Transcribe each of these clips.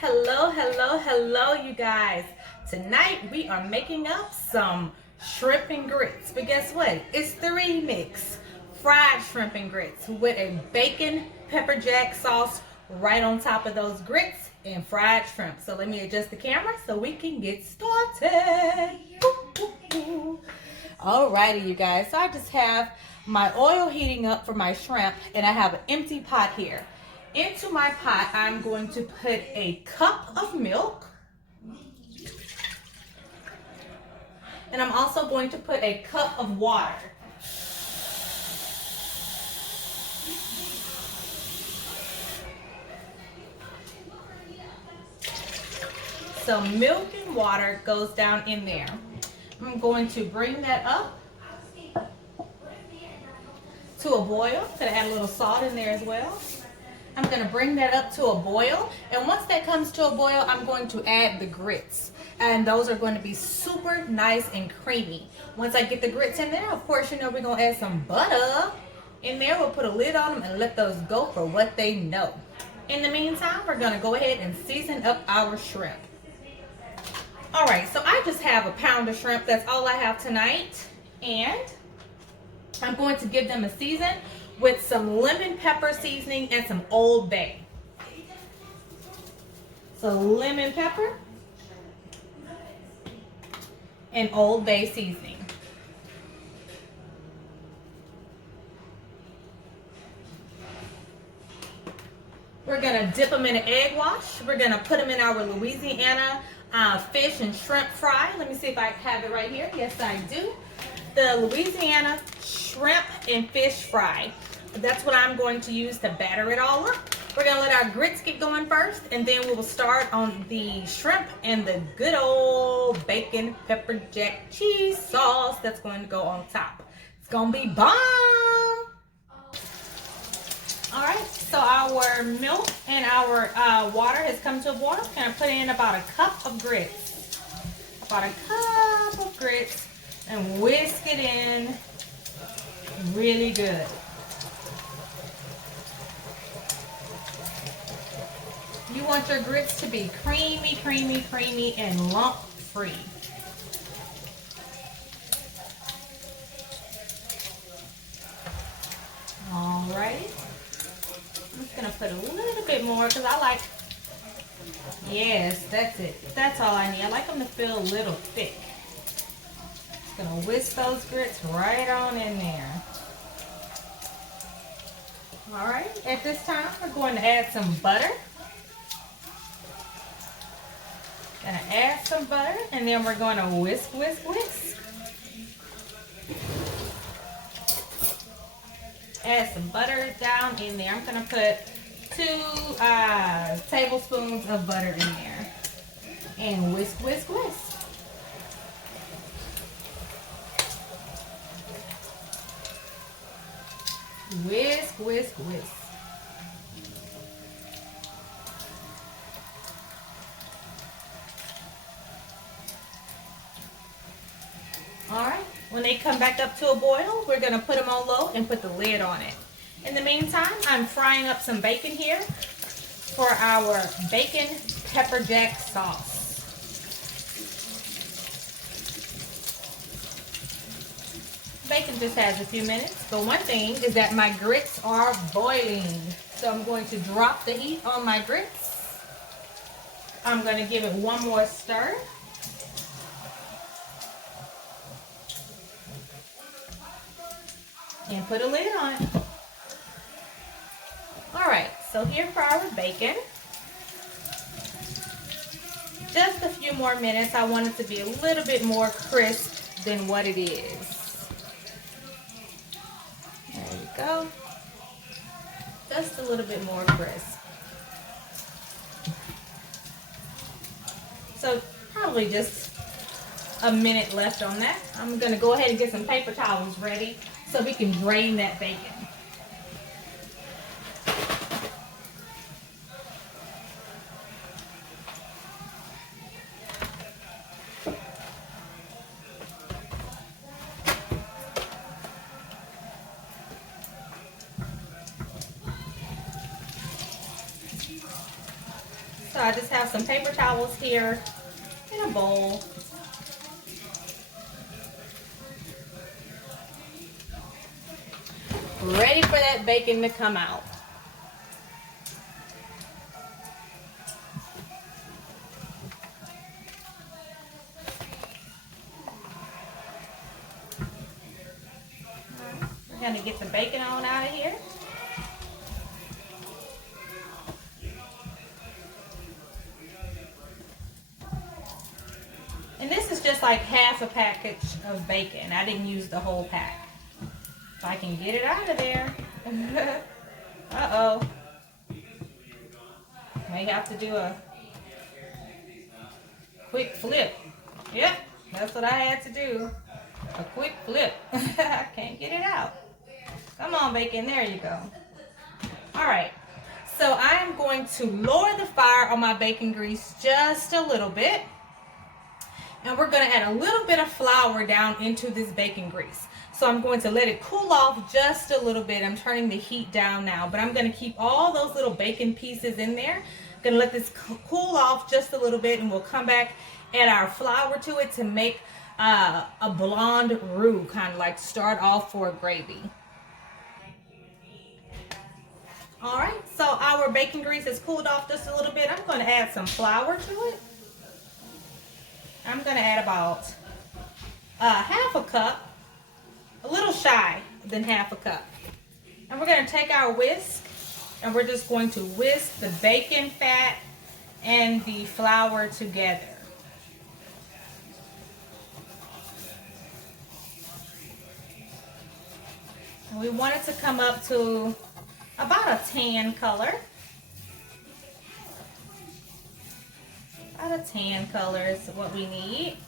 Hello, hello, hello, you guys. Tonight we are making up some shrimp and grits. But guess what? It's the remix. Fried shrimp and grits with a bacon pepperjack sauce right on top of those grits and fried shrimp. So let me adjust the camera so we can get started. Alrighty, you guys. So I just have my oil heating up for my shrimp and I have an empty pot here. Into my pot, I'm going to put a cup of milk. And I'm also going to put a cup of water. So milk and water goes down in there. I'm going to bring that up to a boil. I'm going to add a little salt in there as well. I'm going to bring that up to a boil, and once that comes to a boil, I'm going to add the grits, and those are going to be super nice and creamy. Once I get the grits in there, of course, you know we're going to add some butter in there. We'll put a lid on them and let those go for what they know. In the meantime, we're going to go ahead and season up our shrimp. All right, so I just have a pound of shrimp. That's all I have tonight, and I'm going to give them a season with some lemon pepper seasoning and some Old Bay. So lemon pepper and Old Bay seasoning. We're gonna dip them in an egg wash. We're gonna put them in our Louisiana fish and shrimp fry. Let me see if I have it right here. Yes, I do. The Louisiana shrimp and fish fry. That's what I'm going to use to batter it all up. We're going to let our grits get going first, and then we will start on the shrimp and the good old bacon pepper jack cheese sauce that's going to go on top. It's going to be bomb! Alright, so our milk and our water has come to a boil. I'm going to put in about a cup of grits. About a cup of grits, and whisk it in really good. You want your grits to be creamy, creamy, creamy, and lump-free. Alright. I'm just going to put a little bit more because I like, yes, that's it. That's all I need. I like them to feel a little thick. Just going to whisk those grits right on in there. Alright, at this time, we're going to add some butter. Gonna add some butter, and then we're going to whisk, whisk, whisk. Add some butter down in there. I'm gonna put 2 tablespoons of butter in there, and whisk, whisk, whisk. Whisk, whisk, whisk. Alright, when they come back up to a boil, we're going to put them on low and put the lid on it. In the meantime, I'm frying up some bacon here for our bacon pepper jack sauce. Bacon just has a few minutes, but one thing is that my grits are boiling. So I'm going to drop the heat on my grits. I'm going to give it one more stir. And put a lid on it. Alright, so here for our bacon. Just a few more minutes. I want it to be a little bit more crisp than what it is. There you go. Just a little bit more crisp. So probably just a minute left on that. I'm going to go ahead and get some paper towels ready so we can drain that bacon. So I just have some paper towels here in a bowl. Ready for that bacon to come out. We're gonna get the bacon on out of here. And this is just like half a package of bacon. I didn't use the whole pack. If I can get it out of there. Uh-oh. May have to do a quick flip. Yep, that's what I had to do. A quick flip. I can't get it out. Come on, bacon. There you go. All right. So I am going to lower the fire on my bacon grease just a little bit. And we're going to add a little bit of flour down into this bacon grease. So I'm going to let it cool off just a little bit. I'm turning the heat down now, but I'm going to keep all those little bacon pieces in there. I'm going to let this cool off just a little bit, and we'll come back, add our flour to it to make a blonde roux, kind of like start off for a gravy. All right, so our bacon grease has cooled off just a little bit. I'm going to add some flour to it. I'm going to add about half a cup. A little shy than half a cup. And we're going to take our whisk and we're just going to whisk the bacon fat and the flour together. And we want it to come up to about a tan color. About a tan color is what we need.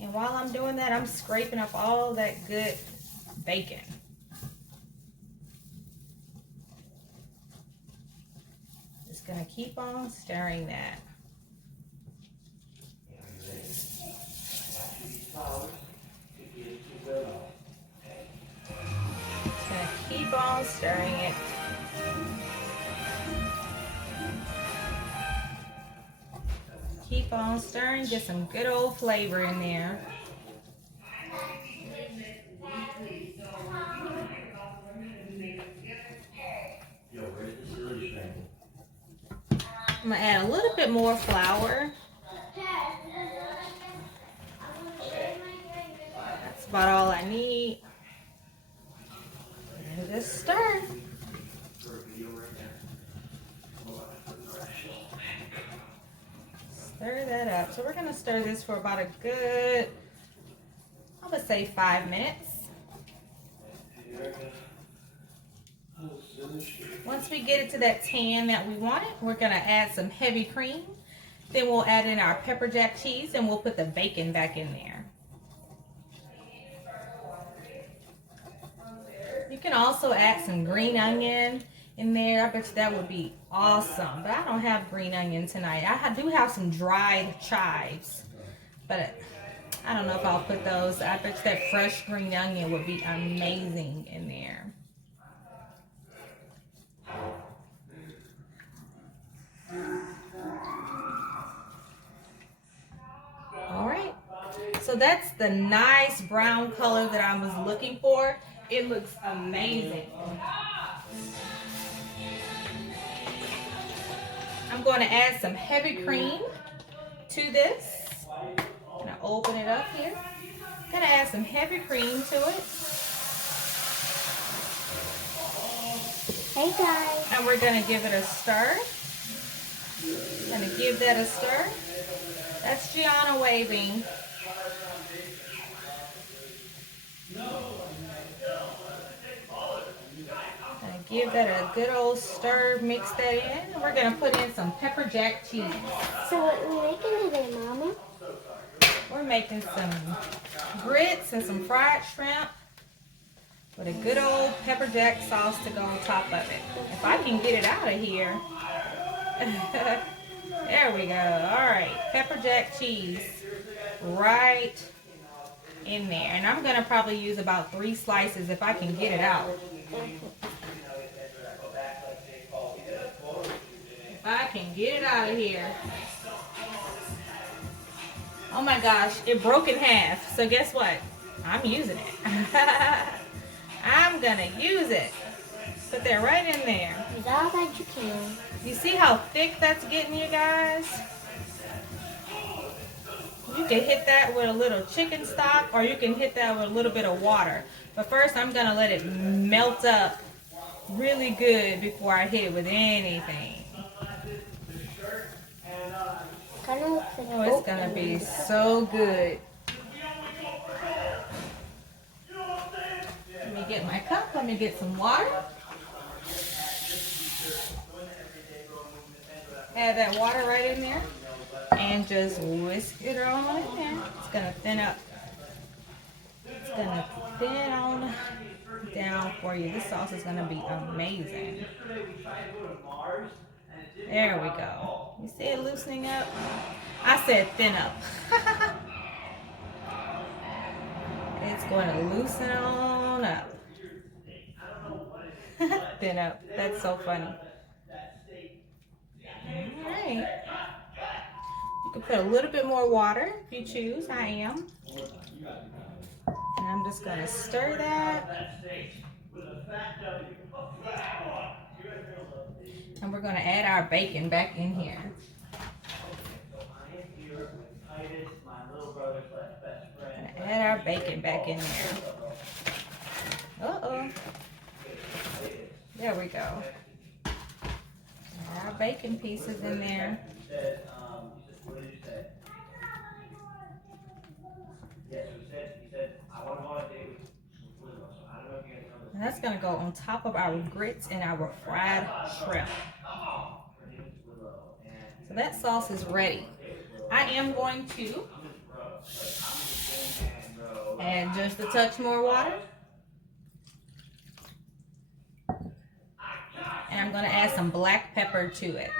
And while I'm doing that, I'm scraping up all that good bacon. Just gonna keep on stirring that. Just gonna keep on stirring it. Keep on stirring, get some good old flavor in there. I'm gonna add a little bit more flour. That's about all I need. And just stir. Stir that up. So we're going to stir this for about a good, I would say 5 minutes. Once we get it to that tan that we want it, we're going to add some heavy cream. Then we'll add in our pepperjack cheese and we'll put the bacon back in there. You can also add some green onion in there. I bet you that would be awesome. But I don't have green onion tonight. I do have some dried chives, but I don't know if I'll put those. I bet you that fresh green onion would be amazing in there. All right. So that's the nice brown color that I was looking for. It looks amazing. I'm going to add some heavy cream to this. I'm going to open it up here. I'm going to add some heavy cream to it. Hey guys. And we're going to give it a stir. Going to give that a stir. That's Gianna waving. Give that a good old stir, mix that in, and we're going to put in some pepperjack cheese. So what are we making today, Mama? We're making some grits and some fried shrimp with a good old pepperjack sauce to go on top of it. If I can get it out of here. There we go. All right, pepperjack cheese right in there. And I'm going to probably use about 3 slices if I can get it out. get it out of here. Oh my gosh, it broke in half. So guess what? I'm using it. I'm gonna use it. Put that right in there. Use all that you can. You see how thick that's getting, you guys? You can hit that with a little chicken stock, or you can hit that with a little bit of water. But first, I'm gonna let it melt up really good before I hit it with anything. Kind of looks like Oh, it's gonna be so good. Let me get my cup. Let me get some water. Add that water right in there. And just whisk it on in there. It's gonna thin up. It's gonna thin on down for you. This sauce is gonna be amazing. There we go. You see it loosening up? I said thin up. It's going to loosen on up. Thin up. That's so funny. Alright. You can put a little bit more water if you choose. I am. And I'm just going to stir that. And we're going to add our bacon back in here. Add our bacon back in there. Uh-oh. There we go. Add our bacon pieces in there. And that's going to go on top of our grits and our fried shrimp. So that sauce is ready. I am going to add just a touch more water. And I'm going to add some black pepper to it.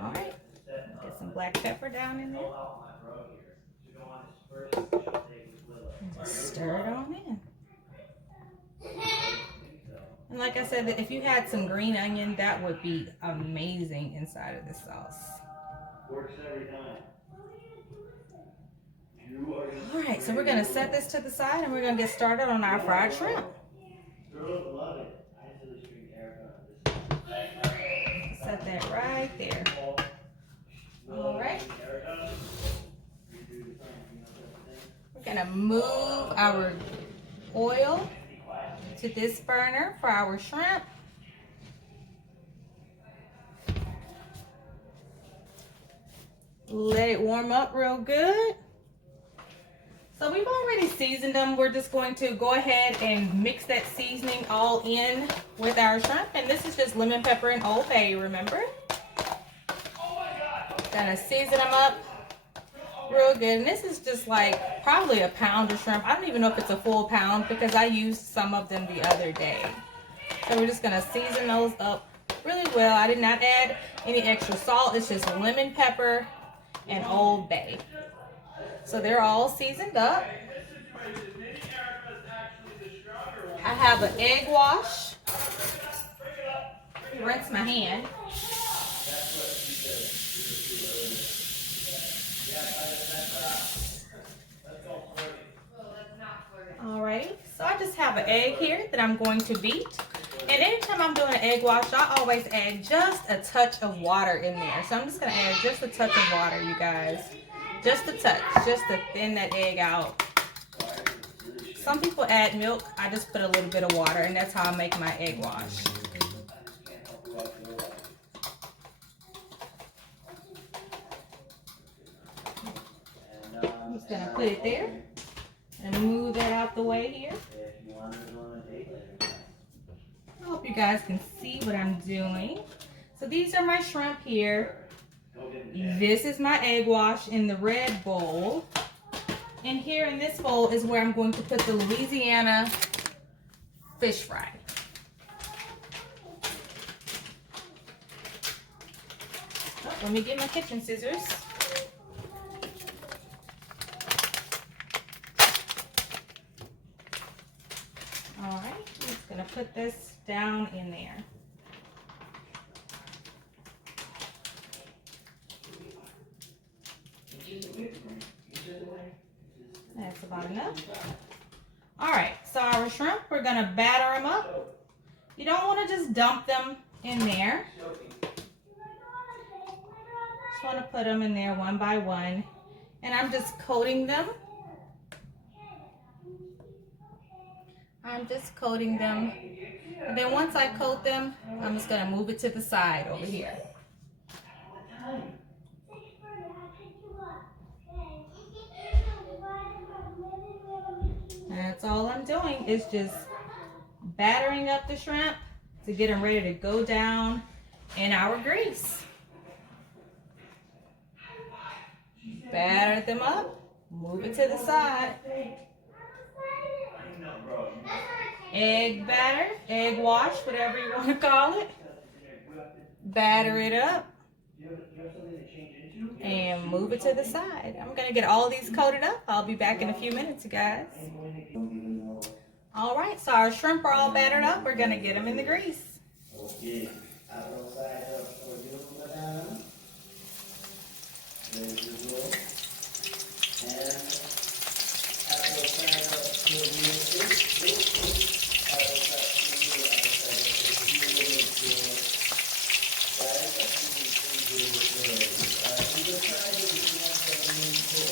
Alright, get some black pepper down in there. And just stir it on in. And like I said, if you had some green onion, that would be amazing inside of this sauce. Alright, so we're going to set this to the side and we're going to get started on our fried shrimp. Set that right there. Alright. We're going to move our oil to this burner for our shrimp. Let it warm up real good. So we've already seasoned them. We're just going to go ahead and mix that seasoning all in with our shrimp. And this is just lemon pepper and Old Bay, remember? Gonna season them up real good. And this is just like probably a pound of shrimp. I don't even know if it's a full pound because I used some of them the other day. So we're just gonna season those up really well. I did not add any extra salt. It's just lemon pepper and Old Bay. So they're all seasoned up. I have an egg wash. Rinse my hand. Alright, so I just have an egg here that I'm going to beat. And anytime I'm doing an egg wash, I always add just a touch of water in there. So I'm just going to add just a touch of water, you guys. Just a touch, just to thin that egg out. Some people add milk. I just put a little bit of water, and that's how I make my egg wash. I'm just going to put it there and move that out the way here. I hope you guys can see what I'm doing. So these are my shrimp here. This is my egg wash in the red bowl. And here in this bowl is where I'm going to put the Louisiana fish fry. Oh, let me get my kitchen scissors. put this down in there. That's about enough. All right, so our shrimp, we're gonna batter them up. You don't want to just dump them in there. Just want to put them in there one by one. And I'm just coating them. I'm just coating them. And then once I coat them, I'm just gonna move it to the side over here. That's all I'm doing is just battering up the shrimp to get them ready to go down in our grease. Batter them up, move it to the side. Egg batter, egg wash, whatever you want to call it. Batter it up and move it to the side. I'm going to get all these coated up. I'll be back in a few minutes, you guys. All right, so our shrimp are all battered up. We're going to get them in the grease.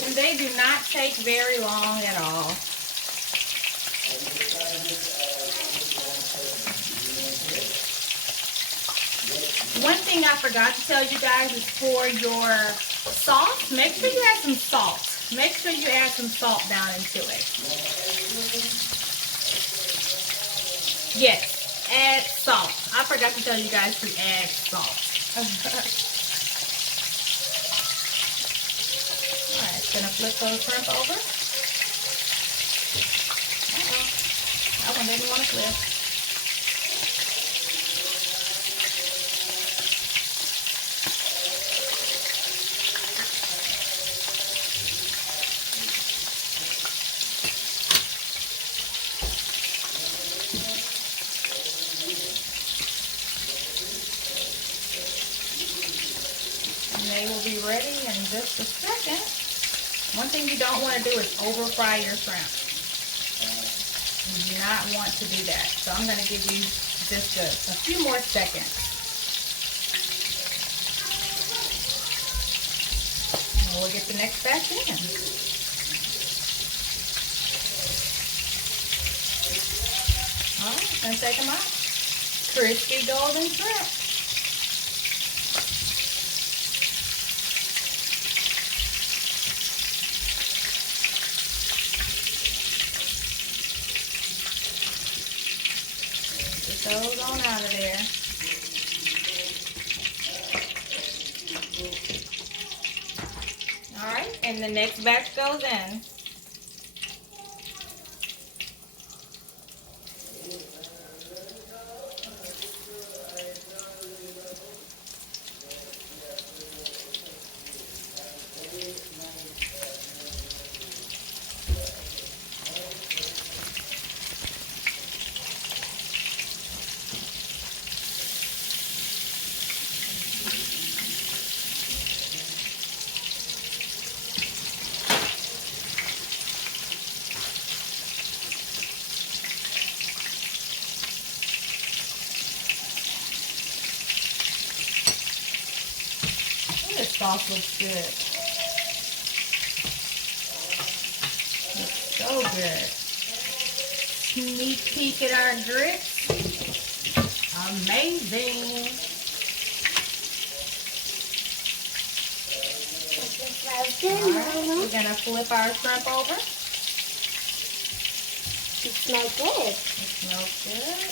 And they do not take very long at all. One thing I forgot to tell you guys is for your sauce, make sure you add some salt. Make sure you add some salt down into it. Yes, add salt. I forgot to tell you guys to add salt. Alright, gonna flip those shrimp over. That one didn't want to flip. They will be ready in just a second. One thing you don't want to do is over fry your shrimp. You do not want to do that. So I'm going to give you just a few more seconds. And we'll get the next batch in. Alright, going to take them out. Crispy golden shrimp. Those on out of there. All right, and the next batch goes in. This sauce looks good. Looks so good. Sneak peek at our grits. Amazing. Alright, we're gonna flip our shrimp over. It smells good. It smells good.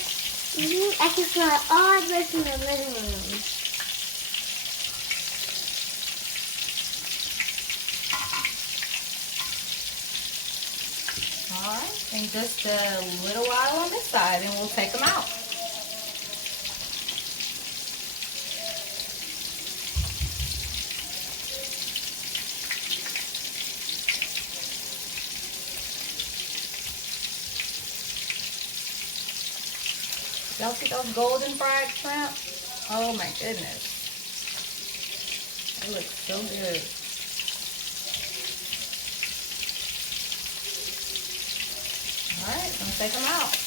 I can smell it all the way from the living room. Alright, and just a little while on this side and we'll take them out. Y'all see those golden fried shrimp? Oh my goodness. It looks so good. Alright, I'm gonna take them out.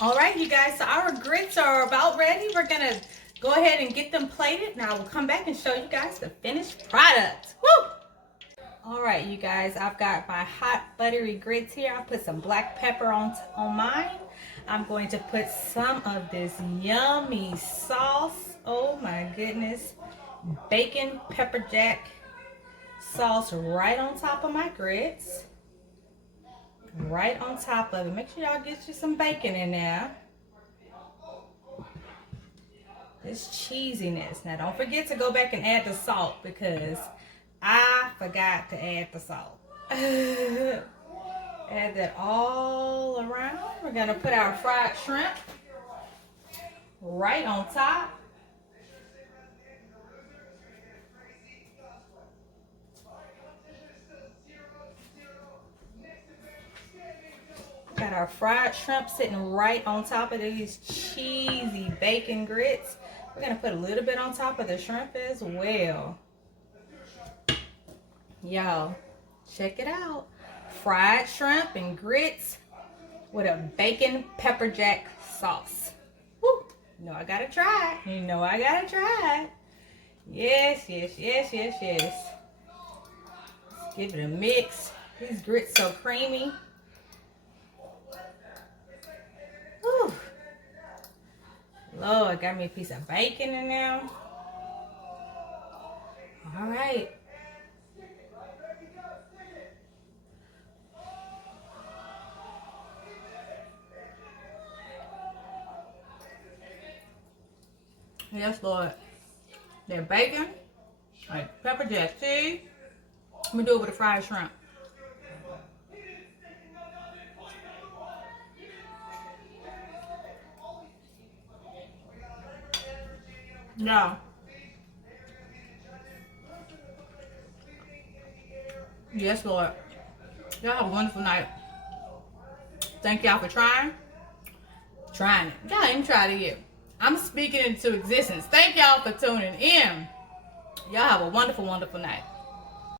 All right, you guys, so our grits are about ready. We're gonna go ahead and get them plated. Now we'll come back and show you guys the finished product. Woo! All right, you guys, I've got my hot buttery grits here. I put some black pepper on mine. I'm going to put some of this yummy sauce. Oh my goodness. Bacon pepperjack sauce right on top of my grits. Right on top of it. Make sure y'all get you some bacon in there. This cheesiness. Now don't forget to go back and add the salt because I forgot to add the salt. Add that all around. We're gonna put our fried shrimp right on top. Got our fried shrimp sitting right on top of these cheesy bacon grits. We're gonna put a little bit on top of the shrimp as well. Y'all, check it out. Fried shrimp and grits with a bacon pepperjack sauce. Woo! You know I gotta try it. You know I gotta try it. Yes, yes, yes, yes, yes. Let's give it a mix. These grits so creamy. Whew. Lord, got me a piece of bacon in there. All right. Yes, Lord. That bacon, like pepper jack cheese. I'm gonna do it with the fried shrimp. Yeah. Yes, Lord. Y'all have a wonderful night. Thank y'all for trying it. Y'all ain't tried it yet. I'm speaking into existence. Thank y'all for tuning in. Y'all have a wonderful, wonderful night.